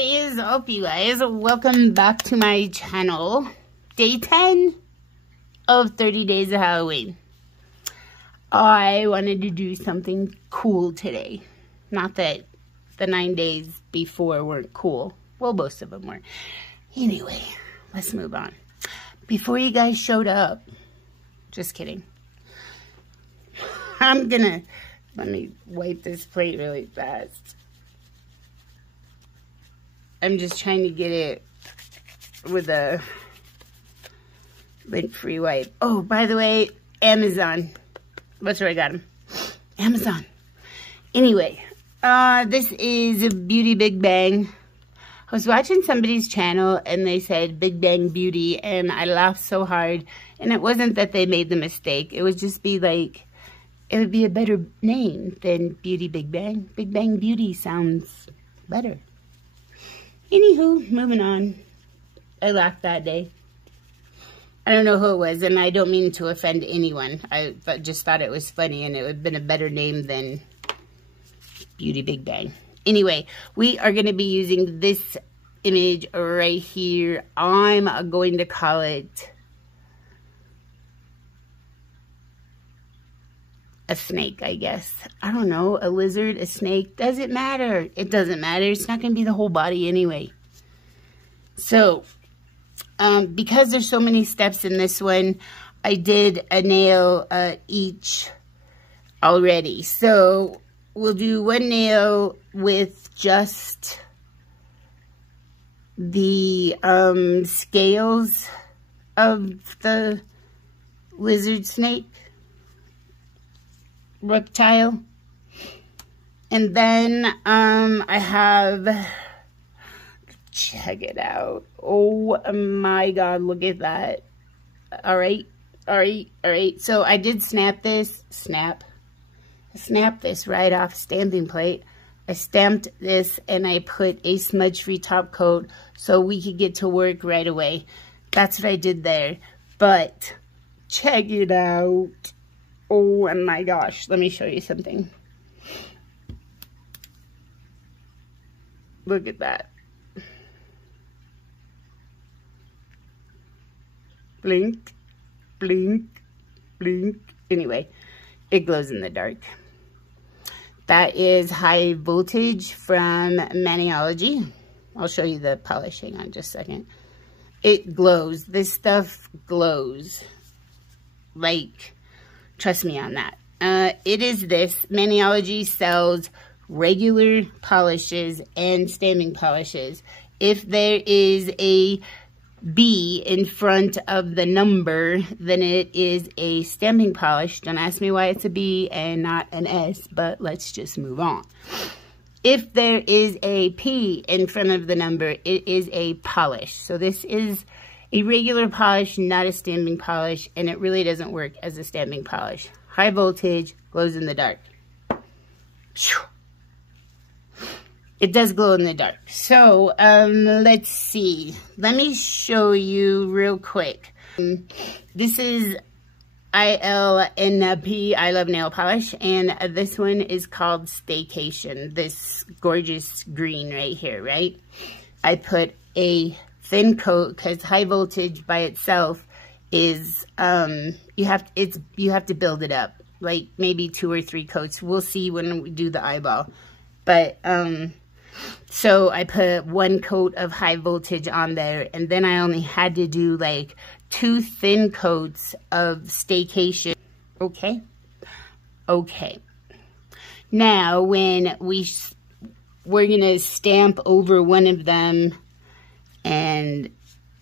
is up, you guys? Welcome back to my channel. Day 10 of 30 Days of Halloween. I wanted to do something cool today. Not that the 9 days before weren't cool. Well, most of them were. Anyway, let's move on. Before you guys showed up, just kidding. Let me wipe this plate really fast. I'm just trying to get it with a lint-free wipe. Oh, by the way, Amazon. That's where I got them. Amazon. Anyway, this is Beauty Big Bang. I was watching somebody's channel and they said Big Bang Beauty and I laughed so hard. And it wasn't that they made the mistake. It would just be like, it would be a better name than Beauty Big Bang. Big Bang Beauty sounds better. Anywho, moving on. I laughed that day. I don't know who it was, and I don't mean to offend anyone. I just thought it was funny, and it would have been a better name than Beauty Big Bang. Anyway, we are going to be using this image right here. I'm going to call it a snake, I guess. I don't know, a lizard, a snake, doesn't matter. It doesn't matter. It's not going to be the whole body anyway. So, because there's so many steps in this one, I did a nail each already. So, we'll do one nail with just the scales of the lizard snake. Reptile. And then I have, check it out. Oh my god, look at that. Alright. So I did snap this right off stamping plate. I stamped this and I put a smudge-free top coat so we could get to work right away. That's what I did there. But check it out. Oh my gosh, let me show you something. Look at that. Blink, blink, blink. Anyway, it glows in the dark. That is high voltage from Maniolgy. I'll show you the polish. Hang on just a second. It glows. This stuff glows. Like, trust me on that. It is this. Maniolgy sells regular polishes and stamping polishes. If there is a B in front of the number, then it is a stamping polish. Don't ask me why it's a B and not an S, but let's just move on. If there is a P in front of the number, it is a polish. So this is a regular polish, not a stamping polish, and it really doesn't work as a stamping polish. High voltage, glows in the dark. It does glow in the dark. So, let's see. Let me show you real quick. This is ILNP, I Love Nail Polish, and this one is called Staycation. This gorgeous green right here, right? I put a thin coat because high voltage by itself is you have to build it up, like maybe 2 or 3 coats. We'll see when we do the eyeball. But so I put 1 coat of high voltage on there, and then I only had to do like 2 thin coats of Staycation. Okay. Now when we're gonna stamp over one of them, and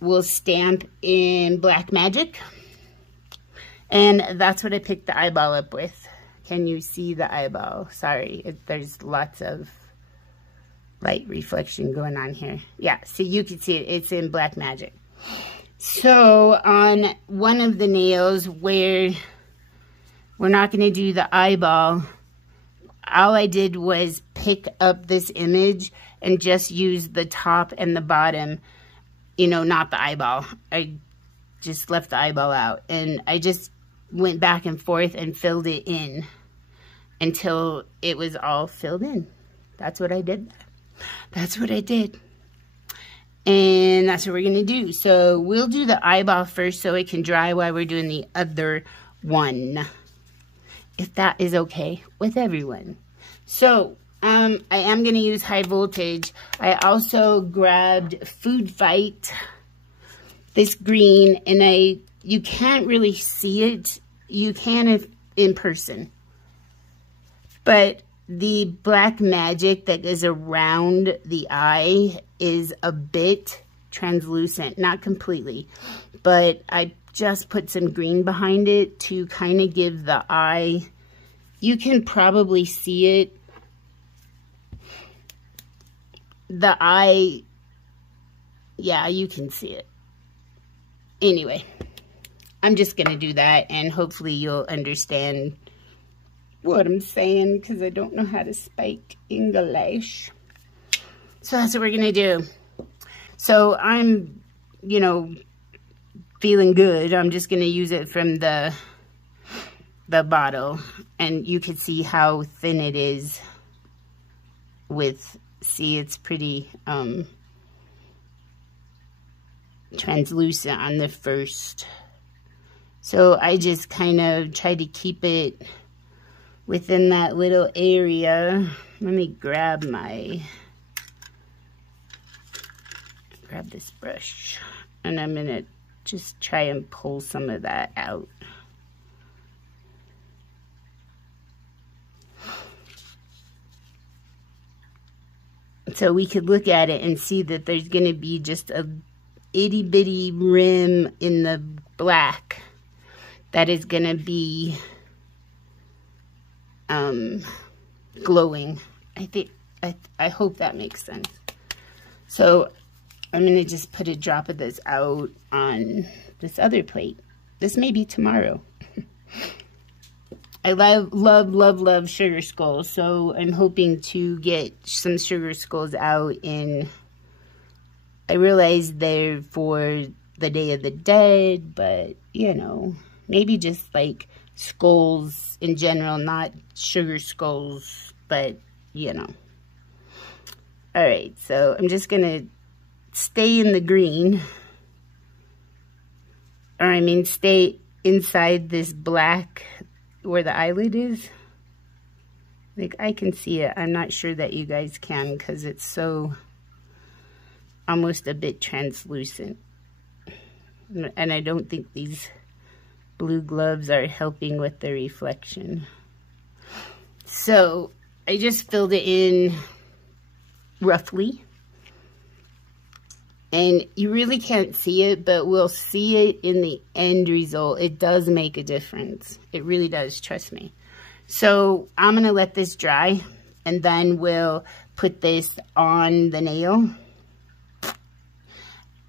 we'll stamp in Black Magic. And that's what I picked the eyeball up with. Can you see the eyeball? Sorry, there's lots of light reflection going on here. Yeah, so you can see it. It's in Black Magic. So on one of the nails where we're not going to do the eyeball, all I did was pick up this image and just use the top and the bottom, you know, not the eyeball. I just left the eyeball out, and I just went back and forth and filled it in until it was all filled in. That's what I did. That's what I did. And that's what we're going to do. So we'll do the eyeball first so it can dry while we're doing the other one, if that is okay with everyone. So I am going to use high voltage. I also grabbed Food Fight, this green, and you can't really see it. You can if in person. But the black magic that is around the eye is a bit translucent, not completely, but I just put some green behind it to kind of give the eye, you can probably see it, the eye, yeah, you can see it. Anyway, I'm just gonna do that and hopefully you'll understand what I'm saying, because I don't know how to speak English. So that's what we're gonna do. So I'm, you know, feeling good. I'm just gonna use it from the bottle, and you can see how thin it is with, see, it's pretty translucent on the first. So I just kind of try to keep it within that little area. Let me grab this brush, and I'm gonna just try and pull some of that out. So we could look at it and see that there's gonna be just a itty bitty rim in the black that is gonna be glowing. I hope that makes sense. So I'm gonna just put a drop of this out on this other plate. This may be tomorrow. I love sugar skulls, so I'm hoping to get some sugar skulls out in, I realize they're for the Day of the Dead, but you know, maybe just like skulls in general, not sugar skulls, but you know. All right, so I'm just gonna stay in the green, or I mean stay inside this black where the eyelid is. Like, I can see it. I'm not sure that you guys can because it's so almost a bit translucent, and I don't think these blue gloves are helping with the reflection. So I just filled it in roughly, and you really can't see it, but we'll see it in the end result. It does make a difference. It really does, trust me. So I'm gonna let this dry, and then we'll put this on the nail,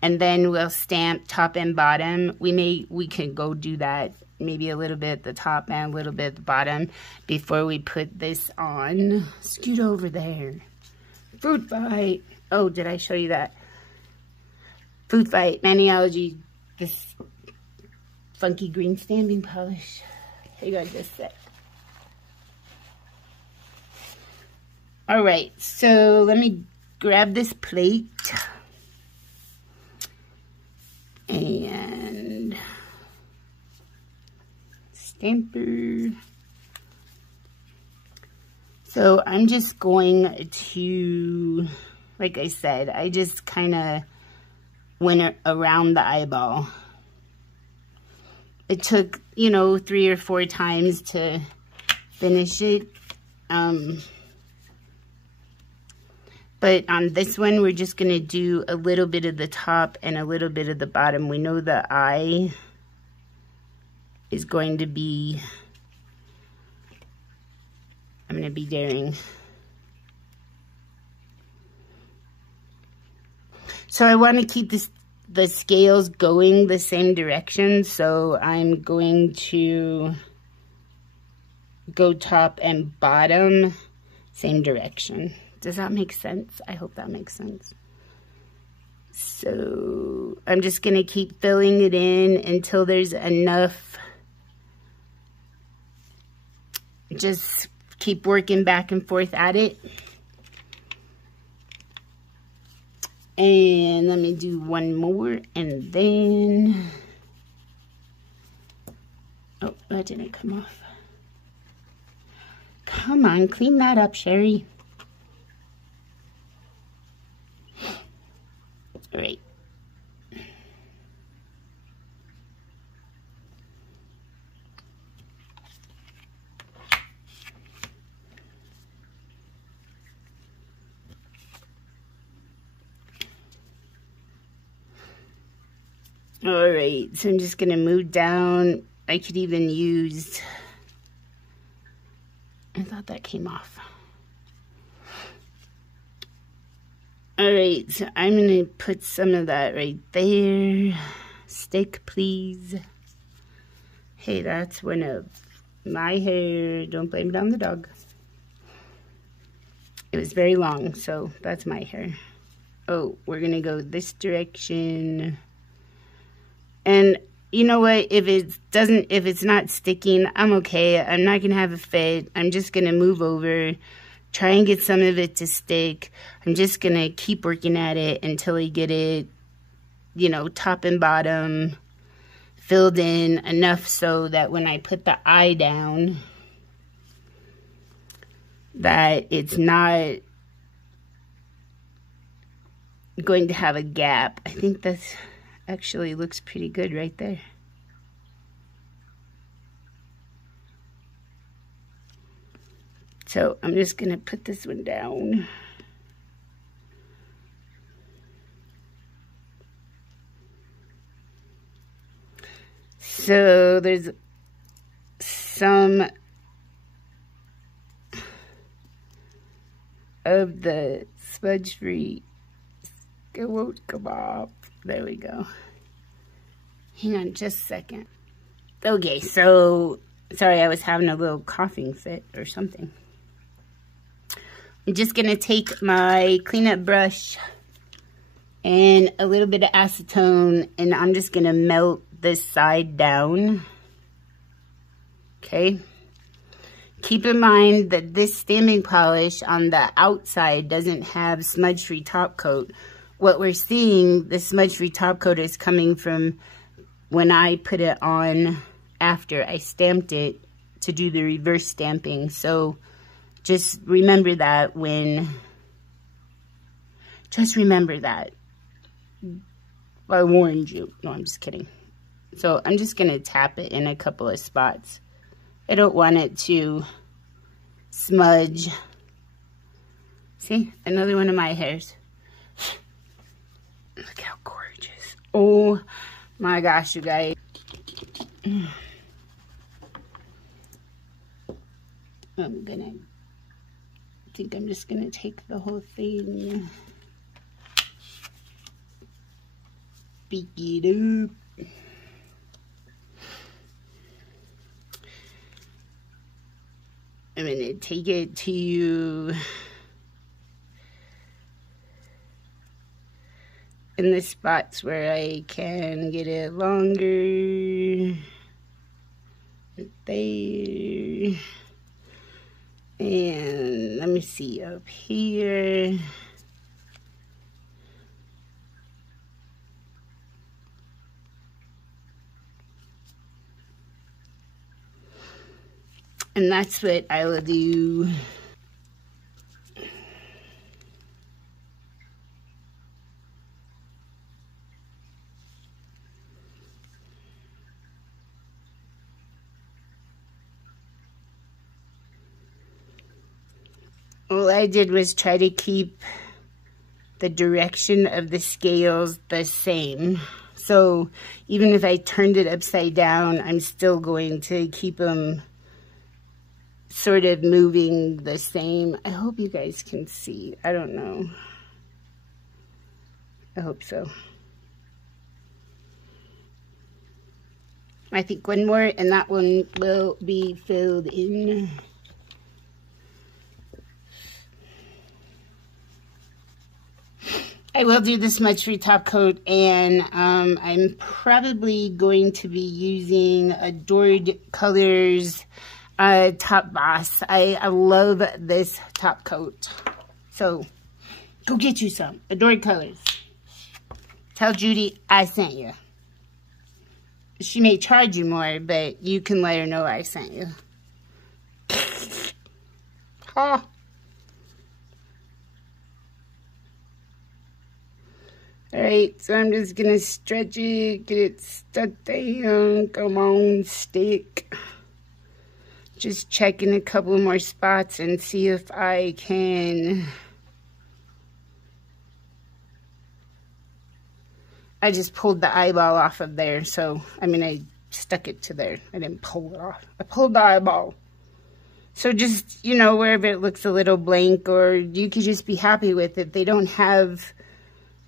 and then we'll stamp top and bottom. We can go do that, maybe a little bit at the top and a little bit at the bottom before we put this on. Scoot over there. Food Fight. Oh, did I show you that? Food Fight, Maniolgy, this funky green stamping polish. Hang on just a sec. All right, so let me grab this plate and stamper. So I'm just going to, like I said, I just kind of went around the eyeball. It took, you know, 3 or 4 times to finish it. But on this one, we're just going to do a little bit of the top and a little bit of the bottom. We know the eye is going to be, I'm going to be daring. So I want to keep the scales going the same direction. So I'm going to go top and bottom, same direction. Does that make sense? I hope that makes sense. So I'm just going to keep filling it in until there's enough. Just keep working back and forth at it. And let me do one more, and then, oh, that didn't come off. Come on, clean that up, Sherry. All right. All right, so I'm just gonna move down. I could even use, I thought that came off. All right, so I'm gonna put some of that right there. Stick, please. Hey, that's one of my hair. Don't blame it on the dog. It was very long, so that's my hair. Oh, we're gonna go this direction. And you know what, if it's not sticking, I'm okay. I'm not gonna have a fit. I'm just gonna move over, try and get some of it to stick. I'm just gonna keep working at it until I get it, you know, top and bottom filled in enough so that when I put the eye down, that it's not going to have a gap. I think that's actually looks pretty good right there. So I'm just gonna put this one down. So there's some of the smudge-free, it won't come off. There we go. Hang on just a second. Okay, so, sorry, I was having a little coughing fit or something. I'm just gonna take my cleanup brush and a little bit of acetone, and I'm just gonna melt this side down. Okay. Keep in mind that this stamping polish on the outside doesn't have smudge-free top coat. What we're seeing, the smudge-free top coat is coming from when I put it on after I stamped it to do the reverse stamping. So just remember that just remember that. I warned you. No, I'm just kidding. So I'm just gonna tap it in a couple of spots. I don't want it to smudge. See, another one of my hairs. Look how gorgeous. Oh my gosh, you guys. I think I'm just gonna take the whole thing. Pick it up. I'm gonna take it to in the spots where I can get it longer. Right there. And let me see up here. And that's what I will do. All I did was try to keep the direction of the scales the same. So even if I turned it upside down, I'm still going to keep them sort of moving the same. I hope you guys can see. I don't know. I hope so. I think one more and that one will be filled in. I will do this smudge-free top coat, and I'm probably going to be using Adored Colors Top Boss. I love this top coat. So, go get you some. Adored Colors. Tell Judy I sent you. She may charge you more, but you can let her know I sent you. Ha. Alright, so I'm just gonna stretch it, get it stuck down. Come on, stick. Just checking a couple more spots and see if I can. I just pulled the eyeball off of there, so, I mean, I stuck it to there. I didn't pull it off. I pulled the eyeball. So just, you know, wherever it looks a little blank, or you could just be happy with it. They don't have,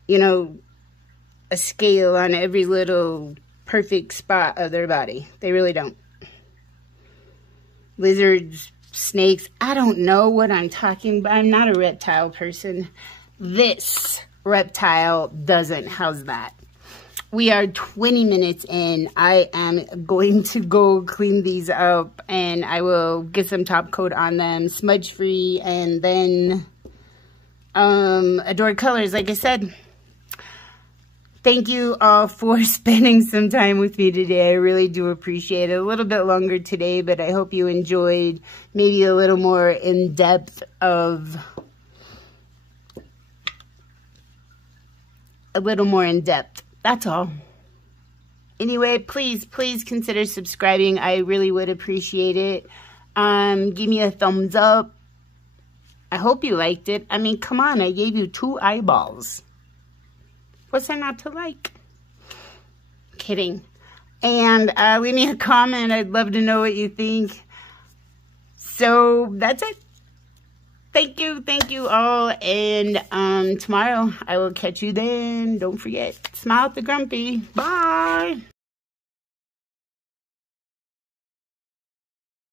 you know, a scale on every little perfect spot of their body. They really don't. Lizards, snakes, I don't know what I'm talking about. I'm not a reptile person. This reptile doesn't. How's that? We are 20 minutes in. I am going to go clean these up, and I will get some top coat on them, smudge free, and then Adore Colors, like I said. Thank you all for spending some time with me today. I really do appreciate it. A little bit longer today, but I hope you enjoyed maybe a little more in-depth of... That's all. Anyway, please consider subscribing. I really would appreciate it. Give me a thumbs up. I hope you liked it. I mean, come on. I gave you 2 eyeballs. What's there not to like? Kidding. And leave me a comment. I'd love to know what you think. So that's it. Thank you all. And tomorrow I will catch you then. Don't forget, smile at the grumpy. Bye.